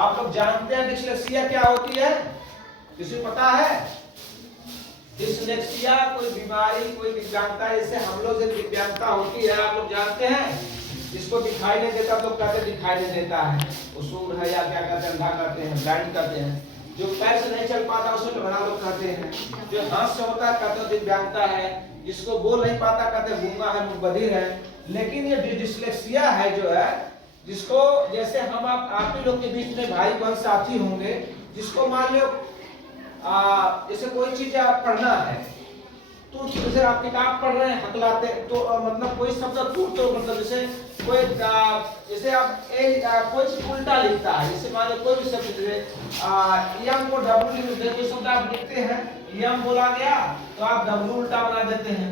आप लोग जानते हैं डिस्लेक्सिया क्या होती है? किसी को पता है? डिस्लेक्सिया कोई बीमारी, कोई दिव्यांगता, जैसे हम लोग जब दिव्यांगता होती है आप लोग जानते हैं, जिसको दिखाई नहीं देता लोग कहते हैं दिखाई नहीं देता है, वो सूर है या क्या कहते हैं, अंधा कहते हैं, ब्लाइंड कहते हैं। जो पैर से नहीं चल पाता उसे टोना लोग कहते हैं। जो हाथ से होता है कहते हैं दिव्यांगता है। जिसको बोल नहीं पाता कहते हैं गूंगा है, बधिर है। लेकिन ये डिस्लेक्सिया है जो है, जिसको जैसे हम आप ही लोग के बीच में भाई बहन साथी होंगे, जिसको मान लो जैसे कोई चीज आप पढ़ना है तो जैसे आप किताब पढ़ रहे हैं हकलाते तो मतलब कोई शब्द तो मतलब जैसे कोई जैसे आप कोई उल्टा लिखता है, जैसे मान लो कोई भी शब्द जैसे यम को डब्ल्यू लिखते हैं, कोई शब्द आप लिखते हैं यम बोला गया तो आप डब्ल्यू उल्टा बना देते हैं,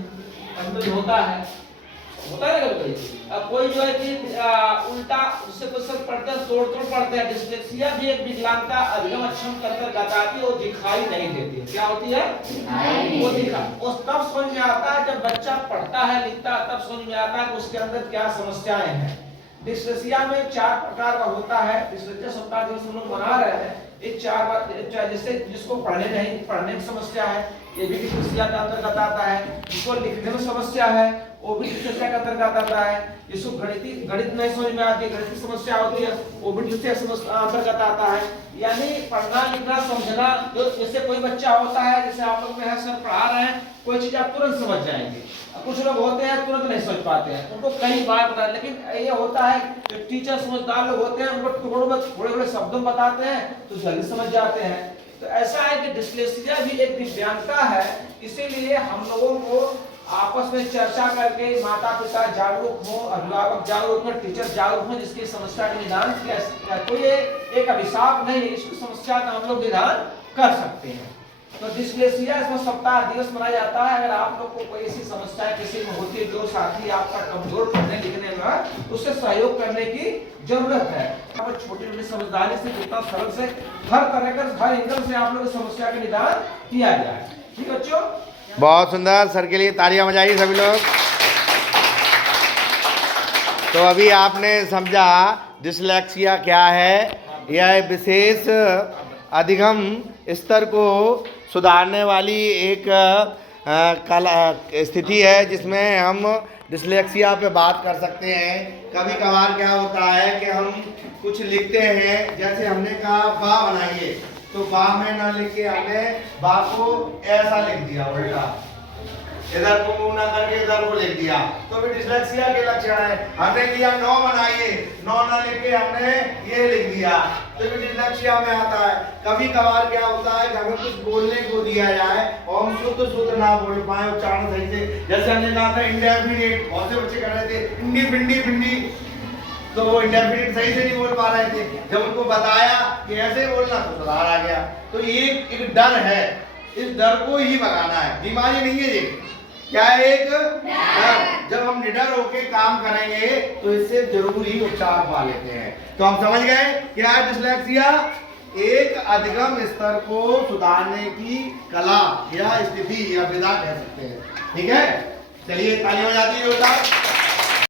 मतलब होता है कभी कोई जो है कि उल्टा उससे कोई सब पढ़ते हैं तोड़ पढ़ते हैं। डिस्लेक्सिया भी एक विकलांगता अधिगम अक्षम के अंतर्गत आती है, वो दिखाई नहीं देती है। क्या होती है? वो दिखा वो तब समझ में आता है जब बच्चा पढ़ता है लिखता है, तब समझ में आता है कि उसके अंदर क्या समस्याएं हैं। डिस्लेक्सिया में 4 प्रकार का होता है। डिस्लेक्सिया सप्ताह जो हम लोग मना रहे हैं, ये 4 बात, जैसे जिसको पढ़ने की समस्या है ये भी डिस्लेक्सिया का अंतर्गत आता है। जिसको लिखने में समस्या है वो भी डिस्लेक्सिया का अंतर्गत आता है। जिसको गणित नहीं समझ में आती, गणित की समस्या होती है, वो भी डिस्लेक्सिया अंतर्गत आता है। यानी पढ़ना लिखना समझना, जो जैसे कोई बच्चा होता है, जैसे आप लोग में सर पढ़ा रहे हैं, कोई चीज आप तुरंत समझ जाएंगे। कुछ लोग होते हैं तुरंत नहीं समझ पाते हैं, उनको कई बार बता, लेकिन ये होता है जो टीचर समझदार लोग होते हैं उनको टुकड़ों में थोड़े शब्दों में बताते हैं तो जल्दी समझ जाते हैं। तो ऐसा है कि डिस्लेक्सिया भी एक दिव्यांगता है, इसीलिए हम लोगों को आपस में चर्चा करके माता पिता जागरूक हो, अभिभावक जागरूक हो, टीचर जागरूक हो, जिसकी समस्या का निदान किया। कोई एक अभिशाप नहीं है, इसकी समस्या का हम लोग निदान कर सकते हैं। तो डिस्लेक्सिया इसमें सप्ताह दिवस मनाया जाता है। अगर आप लोग को कोई ऐसी समस्या किसी में होती है, जो साथी आपका कमजोर पढ़ने लिखने में, उससे सहयोग करने की जरूरत है। छोटी छोटी समझदारी से जितना सरल से हर एंगल से आप लोग की समस्या का निदान किया जाए। ठीक है बच्चों, बहुत सुंदर। सर के लिए तालियां बजाइए सभी लोग। तो अभी आपने समझा डिस्लेक्सिया क्या है। यह विशेष अधिगम स्तर को सुधारने वाली एक कला स्थिति है, जिसमें हम डिस्लेक्सिया पे बात कर सकते हैं। कभी कभार क्या होता है कि हम कुछ लिखते हैं, जैसे हमने कहा बा बनाइए, तो बा में ना लिख के हमने बा को ऐसा लिख दिया, उल्टा इधर को मुंह ना करके इधर को लिख दिया, तो भी डिस्लेक्सिया के लक्षण है। हमने किया नौ बनाइए, नौ ना लिख के हमने ये लिख दिया, तो भी डिस्लेक्सिया में आता है। कभी कभार क्या होता है कि हमें कुछ बोलने को दिया जाए और हम शुद्ध ना बोल पाए, उच्चारण सही से, जैसे हमने कहा था इंडेफिनिट, बहुत से बच्चे कर रहे थे इंडी भिंडी भिंडी, तो वो इंडेफिनिट सही से नहीं बोल पा रहे थे। जब उनको बताया कि ऐसे बोलना तो सुधार आ गया। तो ये एक डर है, इस डर को ही भगाना है, बीमारी नहीं है ये। क्या है? एक डर। जब हम निडर होके काम करेंगे तो इससे जरूर ही उपचार पा लेते हैं। तो हम समझ गए क्या है डिस्लेक्सिया? एक अधिगम स्तर को सुधारने की कला या स्थिति या विधा कह सकते हैं। ठीक है, चलिए तालियां बजाती है।